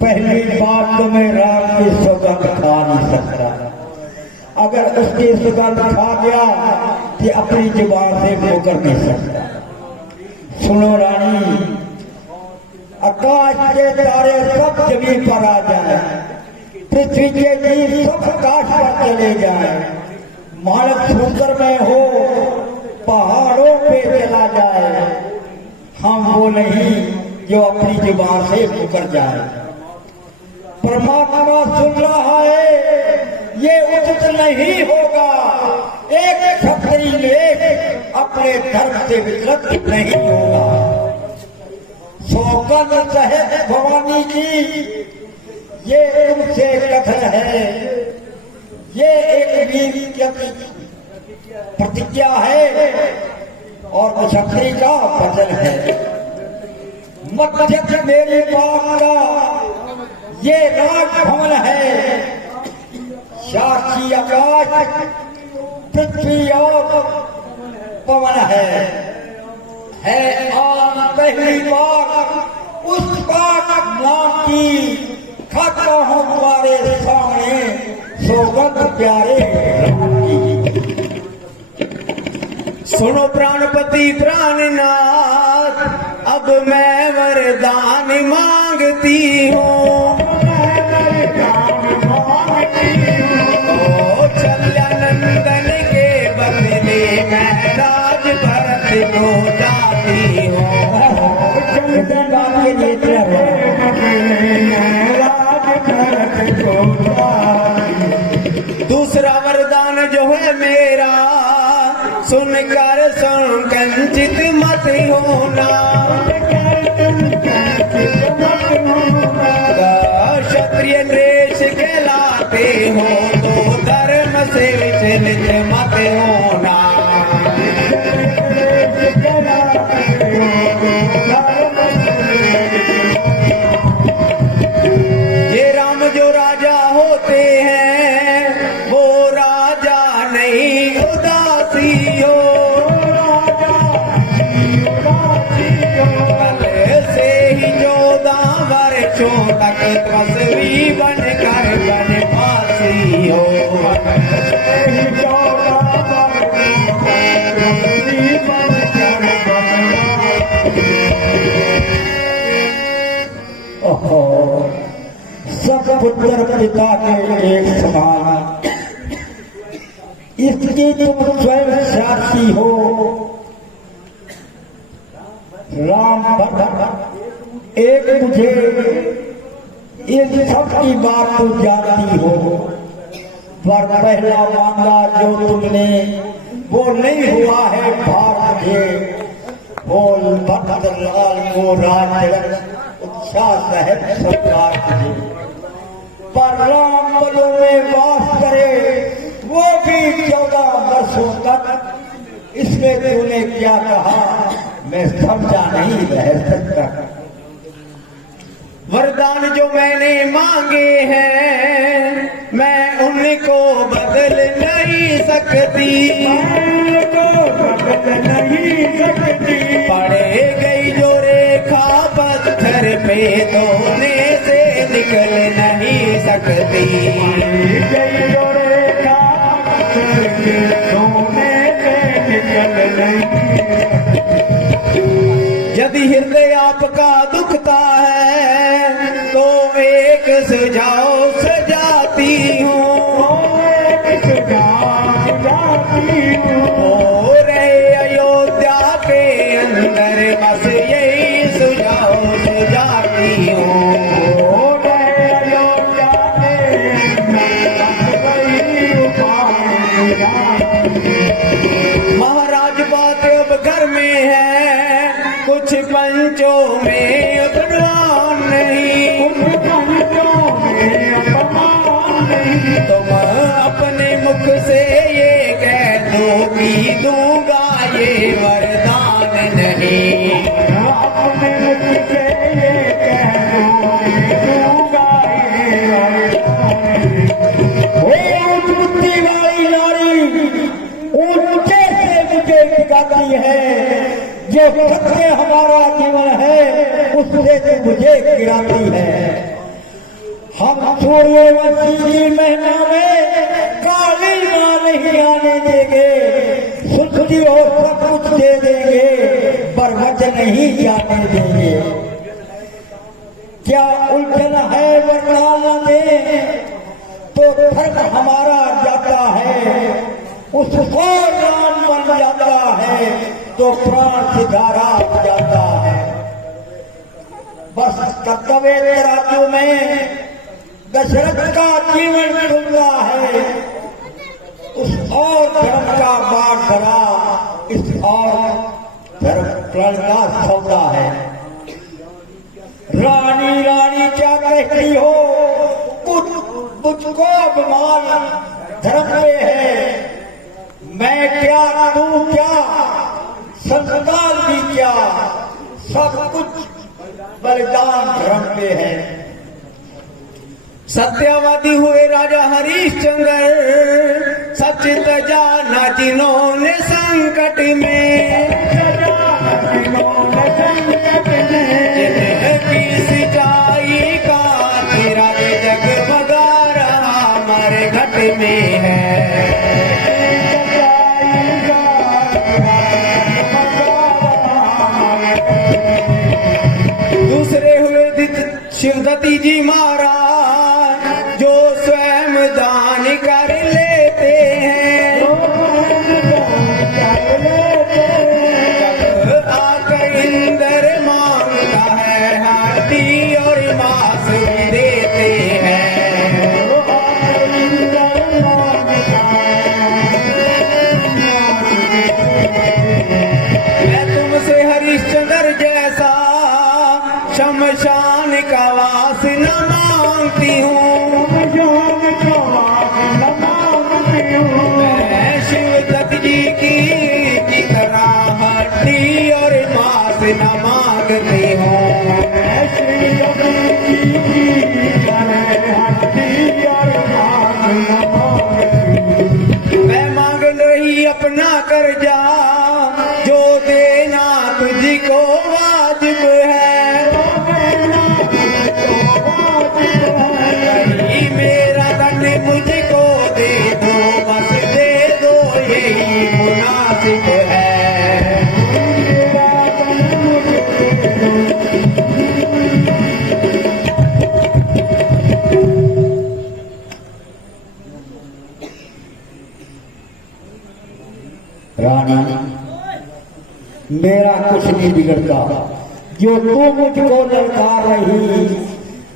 पहली बात तो मैं राम की सौगंध खा नहीं सकता, अगर उसकी सौगंध खा गया कि अपनी जुबान से मुकर नहीं सकता। सुनो रानी, आकाश के तारे सब जमीन पर आ जाए, पृथ्वी के जीव सब आकाश पर चले जाए, मानव समुद्र में हो पहाड़ों पे चला जाए, हम वो नहीं जो अपनी जुबान से मुकर जाए। परमात्मा सुन रहा है, ये उच्च विचलित नहीं होगा, एक क्षत्रिय लेख अपने धर्म से विचलित नहीं होगा। शोकन साहेब भवानी जी, ये तुमसे कथन है, ये एक वीर की प्रतिज्ञा है और क्षत्रिय का वचन है। मध्य मेरे बाप का ये राजभवन है, साक्षी आकाश पृथ्वी और पवन है आज पहली बार उस बात नाम की खाता हूँ तुम्हारे सामने, सौगंध प्यारे राम की। सुनो प्राणपति प्राणनाथ, अब मैं वरदान मांगती हूँ। चल्यानंदन के बदले मैं राज भरत को जाती हूँ। दूसरा वरदान जो है मेरा, सुनकर संकंचित मत होना। क्षत्रिय देश कहलाते हो तो धर्म से विचलित मत होना। ये राम जो राजा होते हैं वो राजा नहीं उदासी हो। कल से ही 14 वर्षों तक तपस्वी बनकर बनवासी हो। सब पुत्र पिता के एक समान, इसकी तुम स्वयं साक्षी हो। राम भक्त एक मुझे इन सब की बात तो जानती हो, पर पहला मामला जो तुमने वो नहीं हुआ है भाग मुझे। बोल भक्त लाल को राज उत्साह साहब सरकार तुझे, पर राम बलों में वास करे वो भी 14 वर्षों तक। इसमें तूने क्या कहा मैं समझा नहीं रह सकता। वरदान जो मैंने मांगे हैं मैं उनको बदल नहीं सकती। पड़े गई जो रेखा पत्थर पे धोने से निकल नहीं सकती। यदि हृदय आपका दुखता है तो एक सुझाव सजाती हूँ। हो रहे अयोध्या के अंदर बस यही सुझाव सजाती हूँ। महाराज बात अब घर में है, कुछ पंचों में अपमान नहीं। तुम अपने मुख से ये कह दो कि दूंगा ये वरदान नहीं। अपने मुख से ये कह दो कि दूंगा ये वरदान। उच्च बुद्धि वाली नारी ऊंचे से मुझे टिकाती है, जो सत्य हमारा जीवन है उससे तो मुझे गिराती है। हम सूर्यवंशी महिमा में काली मां नहीं आने देंगे, सुधि और सब कुछ दे देंगे, बरगद नहीं जाने देंगे। क्या उलझन है वरदान में तो धर्म हमारा जाता है, उसको नाम बन जाता है तो प्राण सिधारा जाता है। बस कर्तव्य राज्यों में दशरथ का जीवन खुलता है, उस और धर्म का बाट धरा इस और धर्म प्रण का सौदा है। रानी रानी क्या कहती हो, मुझको अभिमान धर्म पे है। मैं क्या तू क्या संतान भी क्या, सब कुछ बलिदान धर्म पे है। सत्यवादी हुए राजा हरिश्चंद्र, सच त जाना जिन्होंने संकट में, जिनकी सिंचाई का तेरा जगमगा रहा हमारे घट में है। दूसरे हुए शिवदत्ती जी महाराज, जो स्वयं दान कर लेते हैं। आकर इंद्र मांगता है हाथी और मांस भी देते हैं। मैं तुमसे हरिश्चंद्र जैसा शमशान का वास न मांगती हूँ। मैं शिवदत्त जी की तरह हड्डी और मांस न मांगती हूँ। मैं मांग रही अपना कर्जा, जो देना तुझको वाजिब है। मेरा धन मुझको दे दो, बस दे दो यही मुनासिब है। रानी मेरा कुछ नहीं बिगड़ता, जो तू मुझको ललकार रही।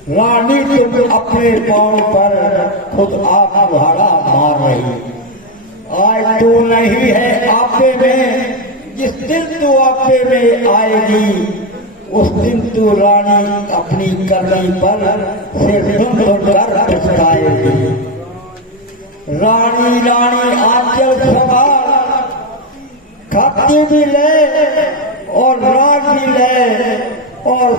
रानी तुम अपने पांव पर खुद आप भाड़ा मार रही। आज तू नहीं है आपे में, जिस दिन तू आपे में आएगी उस दिन तू रानी अपनी करनी पर सिर धुन कर पछताएगी। रानी रानी आंचल संभाल, खाती भी ले और राग भी ले और